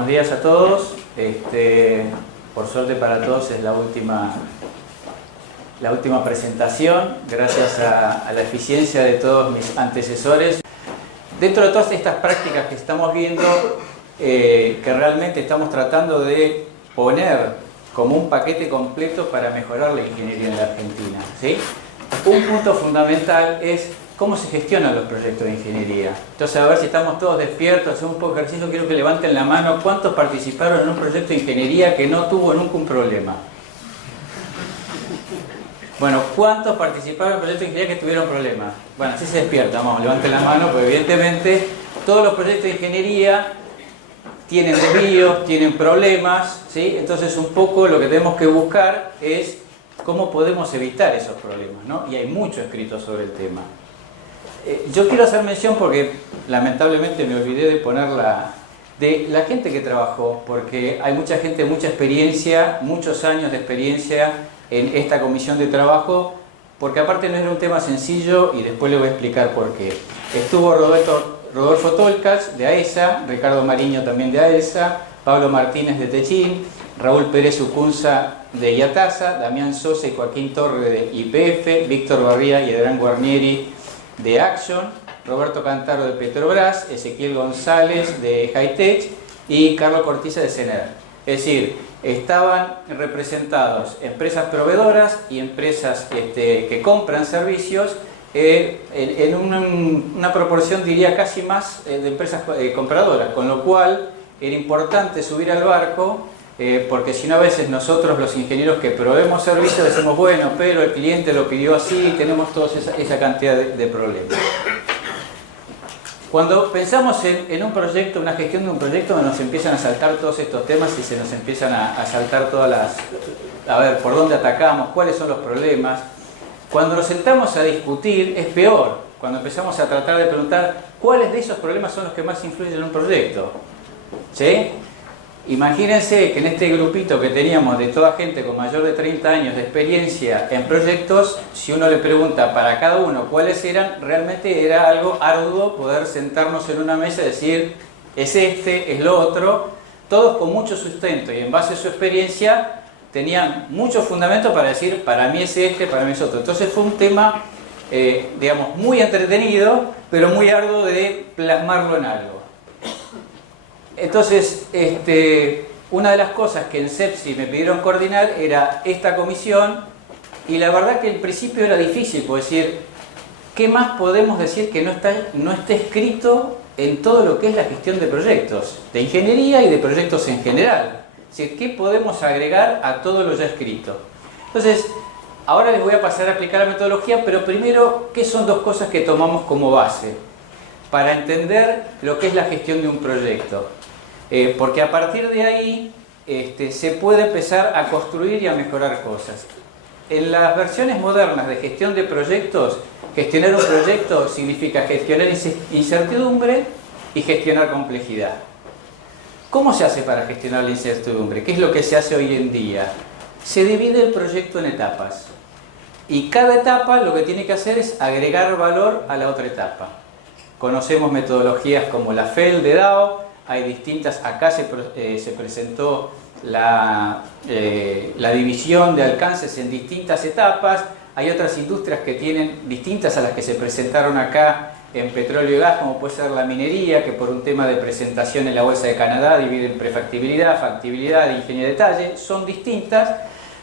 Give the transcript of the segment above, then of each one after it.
Buenos días a todos. Por suerte para todos es la última presentación, gracias a la eficiencia de todos mis antecesores. Dentro de todas estas prácticas que estamos viendo, que realmente estamos tratando de poner como un paquete completo para mejorar la ingeniería en la Argentina, ¿sí? Un punto fundamental es cómo se gestionan los proyectos de ingeniería. Entonces, a ver si estamos todos despiertos, hacemos un poco de ejercicio, quiero que levanten la mano. ¿Cuántos participaron en un proyecto de ingeniería que no tuvo nunca un problema? Bueno, ¿cuántos participaron en proyectos de ingeniería que tuvieron problemas? Bueno, así se despierta, vamos, levanten la mano, porque evidentemente todos los proyectos de ingeniería tienen desvíos, tienen problemas, ¿sí? Entonces un poco lo que tenemos que buscar es cómo podemos evitar esos problemas, ¿no? Y hay mucho escrito sobre el tema. Yo quiero hacer mención porque lamentablemente me olvidé de ponerla de la gente que trabajó, porque hay mucha gente, mucha experiencia, muchos años de experiencia en esta comisión de trabajo, porque aparte no era un tema sencillo y después le voy a explicar por qué. Estuvo Rodolfo Tolcas de AESA, Ricardo Mariño también de AESA, Pablo Martínez de Techin, Raúl Pérez Ucunza de IATASA, Damián Sosa y Joaquín Torre de YPF, Víctor Barría y Adrián Guarnieri de Action, Roberto Cantaro de Petrobras, Ezequiel González de Hightech y Carlos Cortiza de CENER. Es decir, estaban representados empresas proveedoras y empresas que compran servicios en una proporción, diría, casi más de empresas compradoras, con lo cual era importante subir al barco, porque si no a veces nosotros los ingenieros que proveemos servicios decimos, bueno, pero el cliente lo pidió así y tenemos toda esa cantidad de problemas. Cuando pensamos en un proyecto, una gestión de un proyecto, nos empiezan a saltar todos estos temas y se nos empiezan a saltar todas las... A ver, ¿por dónde atacamos? ¿Cuáles son los problemas? Cuando nos sentamos a discutir es peor, cuando empezamos a tratar de preguntar cuáles de esos problemas son los que más influyen en un proyecto, ¿sí? Imagínense que en este grupito que teníamos de toda gente con mayor de 30 años de experiencia en proyectos, si uno le pregunta para cada uno cuáles eran, realmente era algo arduo poder sentarnos en una mesa y decir, es este, es lo otro, todos con mucho sustento y en base a su experiencia tenían mucho fundamento para decir, para mí es este, para mí es otro. Entonces fue un tema, digamos, muy entretenido, pero muy arduo de plasmarlo en algo. Entonces, una de las cosas que en CEPSI me pidieron coordinar era esta comisión, y la verdad que en principio era difícil, por decir, ¿qué más podemos decir que no está escrito en todo lo que es la gestión de proyectos, de ingeniería y de proyectos en general? Es decir, ¿qué podemos agregar a todo lo ya escrito? Entonces, ahora les voy a pasar a aplicar la metodología, pero primero, ¿qué son dos cosas que tomamos como base para entender lo que es la gestión de un proyecto? Porque a partir de ahí se puede empezar a construir y a mejorar cosas. En las versiones modernas de gestión de proyectos, gestionar un proyecto significa gestionar incertidumbre y gestionar complejidad. ¿Cómo se hace para gestionar la incertidumbre? ¿Qué es lo que se hace hoy en día? Se divide el proyecto en etapas. Y cada etapa lo que tiene que hacer es agregar valor a la otra etapa. Conocemos metodologías como la FEL de DAO. Hay distintas, acá se presentó la división de alcances en distintas etapas. Hay otras industrias que tienen distintas a las que se presentaron acá en petróleo y gas, como puede ser la minería, que por un tema de presentación en la Bolsa de Canadá dividen prefactibilidad, factibilidad e ingeniería de detalle. Son distintas,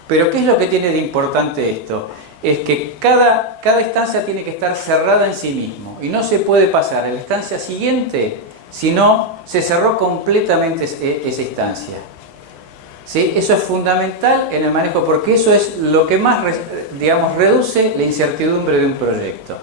pero ¿qué es lo que tiene de importante esto? Es que cada instancia tiene que estar cerrada en sí mismo y no se puede pasar a la instancia siguiente si no se cerró completamente esa instancia. ¿Sí? Eso es fundamental en el manejo, porque eso es lo que más, digamos, reduce la incertidumbre de un proyecto.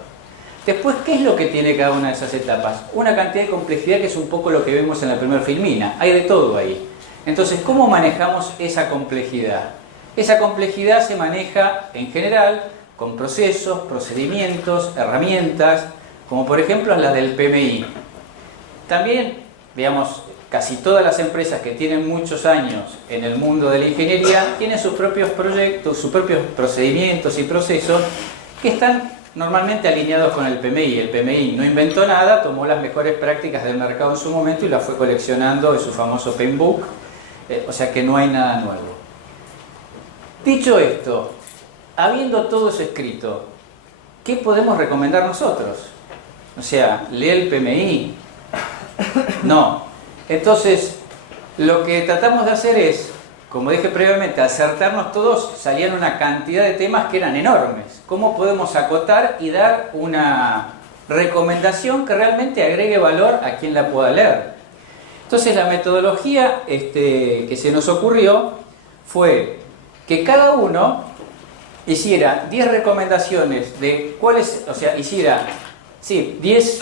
Después, ¿qué es lo que tiene cada una de esas etapas? Una cantidad de complejidad que es un poco lo que vemos en la primera filmina. Hay de todo ahí. Entonces, ¿cómo manejamos esa complejidad? Esa complejidad se maneja en general con procesos, procedimientos, herramientas, como por ejemplo la del PMI. También, digamos, casi todas las empresas que tienen muchos años en el mundo de la ingeniería tienen sus propios proyectos, sus propios procedimientos y procesos que están normalmente alineados con el PMI. El PMI no inventó nada, tomó las mejores prácticas del mercado en su momento y las fue coleccionando en su famoso Paintbook, o sea que no hay nada nuevo. Dicho esto, habiendo todo eso escrito, ¿qué podemos recomendar nosotros? O sea, ¿lee el PMI? No. Entonces, lo que tratamos de hacer es, como dije previamente, acertarnos todos. Salían una cantidad de temas que eran enormes. ¿Cómo podemos acotar y dar una recomendación que realmente agregue valor a quien la pueda leer? Entonces, la metodología que se nos ocurrió fue que cada uno hiciera 10 recomendaciones de cuáles, o sea, hiciera 10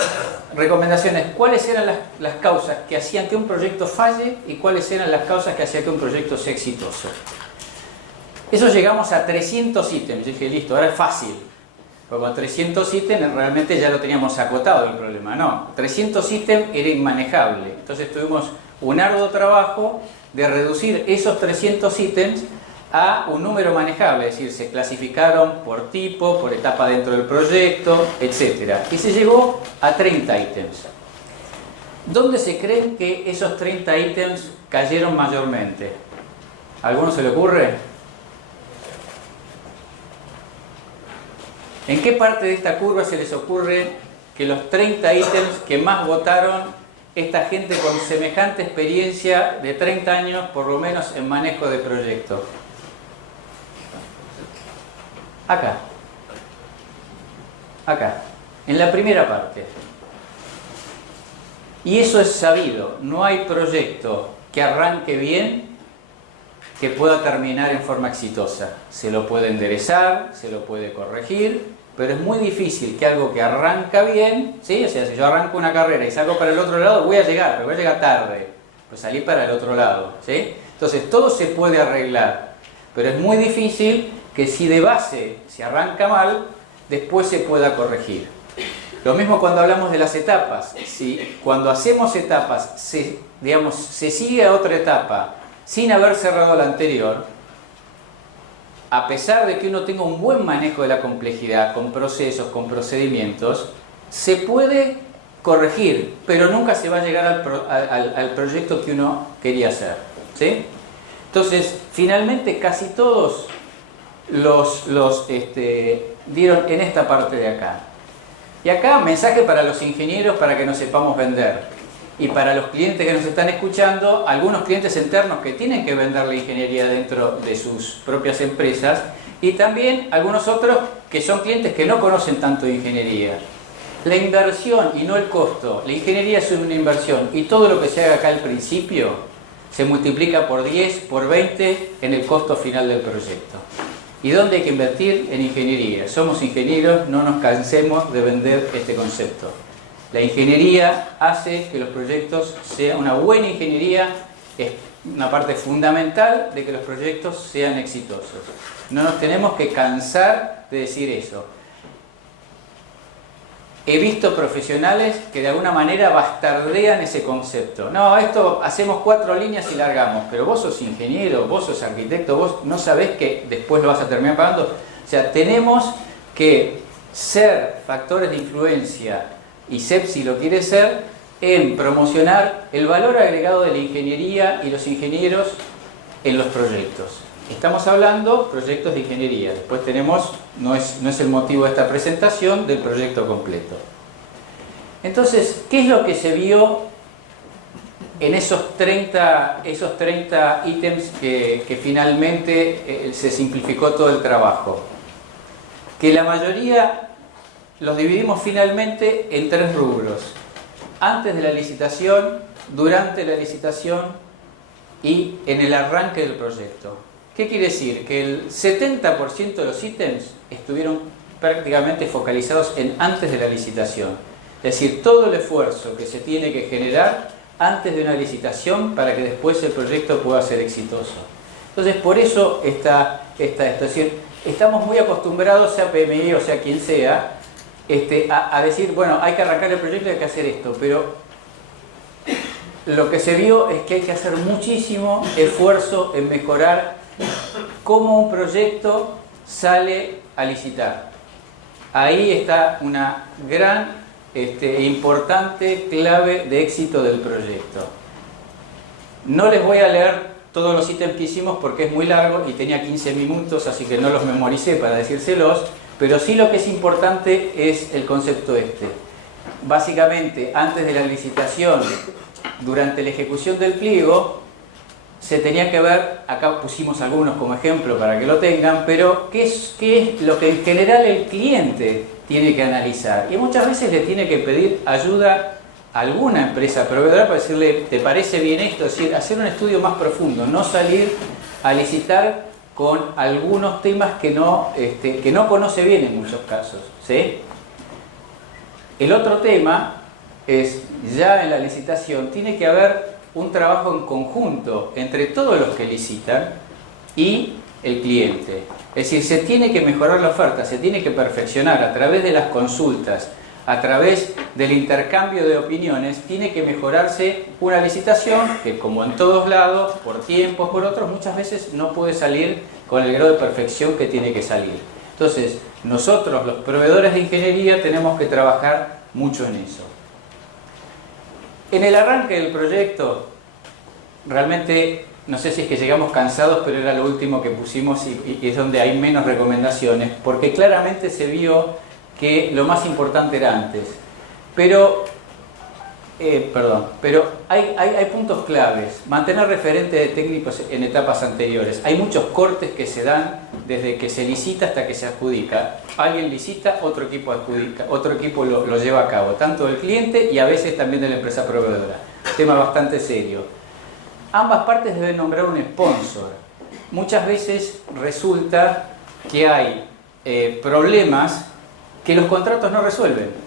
recomendaciones, cuáles eran las causas que hacían que un proyecto falle y cuáles eran las causas que hacían que un proyecto sea exitoso. Eso llegamos a 300 ítems. Yo dije, listo, ahora es fácil. Porque con 300 ítems realmente ya lo teníamos acotado el problema. No, 300 ítems era inmanejable. Entonces tuvimos un arduo trabajo de reducir esos 300 ítems a un número manejable, es decir, se clasificaron por tipo, por etapa dentro del proyecto, etc. Y se llegó a 30 ítems. ¿Dónde se creen que esos 30 ítems cayeron mayormente? ¿A alguno se le ocurre? ¿En qué parte de esta curva se les ocurre que los 30 ítems que más votaron esta gente con semejante experiencia de 30 años, por lo menos en manejo de proyectos? Acá, en la primera parte. Y eso es sabido, no hay proyecto que arranque bien que pueda terminar en forma exitosa. Se lo puede enderezar, se lo puede corregir, pero es muy difícil que algo que arranca bien, ¿sí? O sea, si yo arranco una carrera y salgo para el otro lado, voy a llegar, pero voy a llegar tarde, pues salí para el otro lado, ¿sí? Entonces todo se puede arreglar, pero es muy difícil que si de base se arranca mal, después se pueda corregir. Lo mismo cuando hablamos de las etapas. Si cuando hacemos etapas, se sigue a otra etapa sin haber cerrado la anterior, a pesar de que uno tenga un buen manejo de la complejidad, con procesos, con procedimientos, se puede corregir, pero nunca se va a llegar al proyecto que uno quería hacer, ¿sí? Entonces, finalmente casi todos los dieron en esta parte de acá. Y acá, mensaje para los ingenieros para que nos sepamos vender. Y para los clientes que nos están escuchando, algunos clientes internos que tienen que vender la ingeniería dentro de sus propias empresas, y también algunos otros que son clientes que no conocen tanto de ingeniería. La inversión y no el costo. La ingeniería es una inversión y todo lo que se haga acá al principio se multiplica por 10, por 20 en el costo final del proyecto. ¿Y dónde hay que invertir? En ingeniería. Somos ingenieros, no nos cansemos de vender este concepto. La ingeniería hace que los proyectos sean una buena ingeniería, es una parte fundamental de que los proyectos sean exitosos. No nos tenemos que cansar de decir eso. He visto profesionales que de alguna manera bastardean ese concepto. No, esto hacemos 4 líneas y largamos, pero vos sos ingeniero, vos sos arquitecto, vos no sabés que después lo vas a terminar pagando. O sea, tenemos que ser factores de influencia, y CEP si lo quiere ser, en promocionar el valor agregado de la ingeniería y los ingenieros en los proyectos. Estamos hablando proyectos de ingeniería, después tenemos, no es el motivo de esta presentación, del proyecto completo. Entonces, ¿qué es lo que se vio en esos 30 ítems que finalmente se simplificó todo el trabajo? Que la mayoría los dividimos finalmente en 3 rubros: antes de la licitación, durante la licitación y en el arranque del proyecto. ¿Qué quiere decir? Que el 70% de los ítems estuvieron prácticamente focalizados en antes de la licitación. Es decir, todo el esfuerzo que se tiene que generar antes de una licitación para que después el proyecto pueda ser exitoso. Entonces, por eso está esto. Es decir, estamos muy acostumbrados, sea PMI o sea quien sea, a decir, bueno, hay que arrancar el proyecto y hay que hacer esto, pero lo que se vio es que hay que hacer muchísimo esfuerzo en mejorar cómo un proyecto sale a licitar. Ahí está una gran, importante clave de éxito del proyecto. No les voy a leer todos los ítems que hicimos porque es muy largo y tenía 15 minutos, así que no los memoricé para decírselos, pero sí lo que es importante es el concepto este. Básicamente, antes de la licitación, durante la ejecución del pliego, se tenía que ver, acá pusimos algunos como ejemplo para que lo tengan, pero qué es lo que en general el cliente tiene que analizar. Y muchas veces le tiene que pedir ayuda a alguna empresa proveedora para decirle, ¿te parece bien esto? Es decir, hacer un estudio más profundo, no salir a licitar con algunos temas que no conoce bien en muchos casos, ¿sí? El otro tema es, ya en la licitación, tiene que haber un trabajo en conjunto entre todos los que licitan y el cliente. Es decir, se tiene que mejorar la oferta, se tiene que perfeccionar a través de las consultas, a través del intercambio de opiniones, tiene que mejorarse una licitación que, como en todos lados, por tiempos, por otros, muchas veces no puede salir con el grado de perfección que tiene que salir. Entonces, nosotros, los proveedores de ingeniería, tenemos que trabajar mucho en eso. En el arranque del proyecto, realmente, no sé si es que llegamos cansados, pero era lo último que pusimos y es donde hay menos recomendaciones, porque claramente se vio que lo más importante era antes. Pero hay puntos claves. Mantener referentes de técnicos en etapas anteriores. Hay muchos cortes que se dan desde que se licita hasta que se adjudica. Alguien licita, otro equipo adjudica, otro equipo lo lleva a cabo, tanto del cliente y a veces también de la empresa proveedora. Tema bastante serio. Ambas partes deben nombrar un sponsor. Muchas veces resulta que hay problemas que los contratos no resuelven.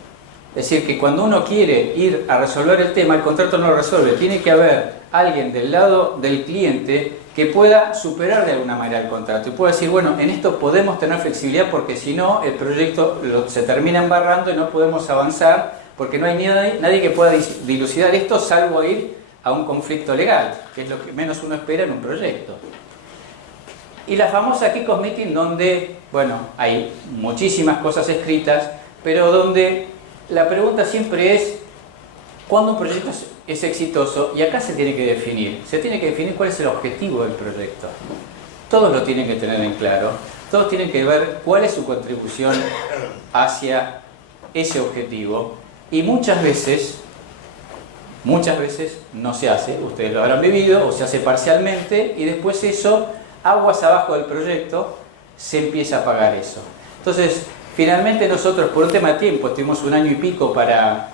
Es decir, que cuando uno quiere ir a resolver el tema, el contrato no lo resuelve. Tiene que haber alguien del lado del cliente que pueda superar de alguna manera el contrato y pueda decir, bueno, en esto podemos tener flexibilidad porque si no, el proyecto se termina embarrando y no podemos avanzar porque no hay nadie que pueda dilucidar esto salvo ir a un conflicto legal, que es lo que menos uno espera en un proyecto. Y la famosa Kickoff Meeting, donde, bueno, hay muchísimas cosas escritas, pero donde la pregunta siempre es, ¿cuándo un proyecto es exitoso? Y acá se tiene que definir. Se tiene que definir cuál es el objetivo del proyecto. Todos lo tienen que tener en claro. Todos tienen que ver cuál es su contribución hacia ese objetivo. Y muchas veces no se hace. Ustedes lo habrán vivido, o se hace parcialmente, y después eso, aguas abajo del proyecto, se empieza a pagar eso. Entonces, finalmente nosotros, por un tema de tiempo, tuvimos 1 año y pico para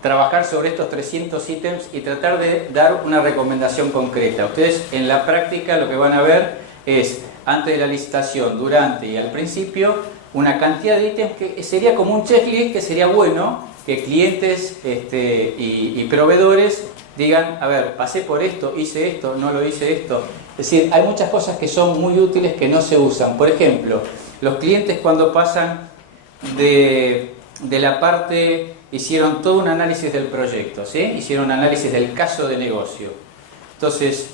trabajar sobre estos 300 ítems y tratar de dar una recomendación concreta. Ustedes en la práctica lo que van a ver es, antes de la licitación, durante y al principio, una cantidad de ítems que sería como un checklist que sería bueno que clientes y proveedores digan, a ver, pasé por esto, hice esto, no lo hice esto. Es decir, hay muchas cosas que son muy útiles que no se usan. Por ejemplo, los clientes cuando pasan de la parte, hicieron todo un análisis del proyecto, ¿sí? Hicieron un análisis del caso de negocio. Entonces,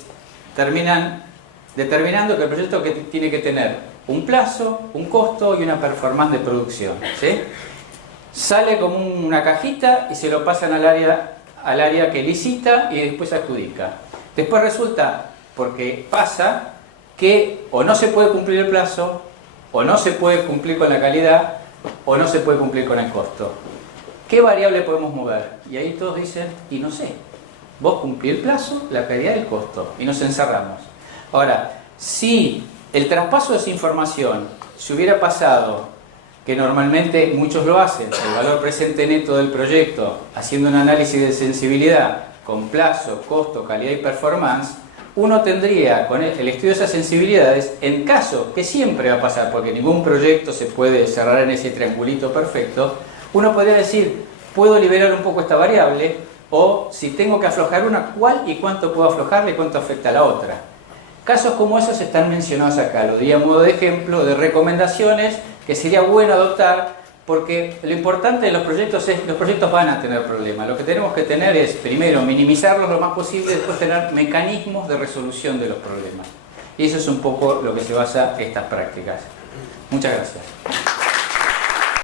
terminan determinando que el proyecto tiene que tener un plazo, un costo y una performance de producción, ¿sí? Sale como una cajita y se lo pasan al área que licita y después adjudica. Después resulta, porque pasa, que o no se puede cumplir el plazo, o no se puede cumplir con la calidad, o no se puede cumplir con el costo. ¿Qué variable podemos mover? Y ahí todos dicen, y no sé, vos cumplí el plazo, la calidad y el costo, y nos encerramos. Ahora, si el traspaso de esa información se hubiera pasado, que normalmente muchos lo hacen, el valor presente neto del proyecto, haciendo un análisis de sensibilidad con plazo, costo, calidad y performance, uno tendría con el estudio de esas sensibilidades, en caso que siempre va a pasar, porque ningún proyecto se puede cerrar en ese triangulito perfecto, uno podría decir, puedo liberar un poco esta variable, o si tengo que aflojar una, ¿cuál y cuánto puedo aflojarle y cuánto afecta a la otra? Casos como esos están mencionados acá, lo diría a modo de ejemplo, de recomendaciones que sería bueno adoptar, porque lo importante de los proyectos es que los proyectos van a tener problemas. Lo que tenemos que tener es, primero, minimizarlos lo más posible, después tener mecanismos de resolución de los problemas. Y eso es un poco lo que se basa en estas prácticas. Muchas gracias.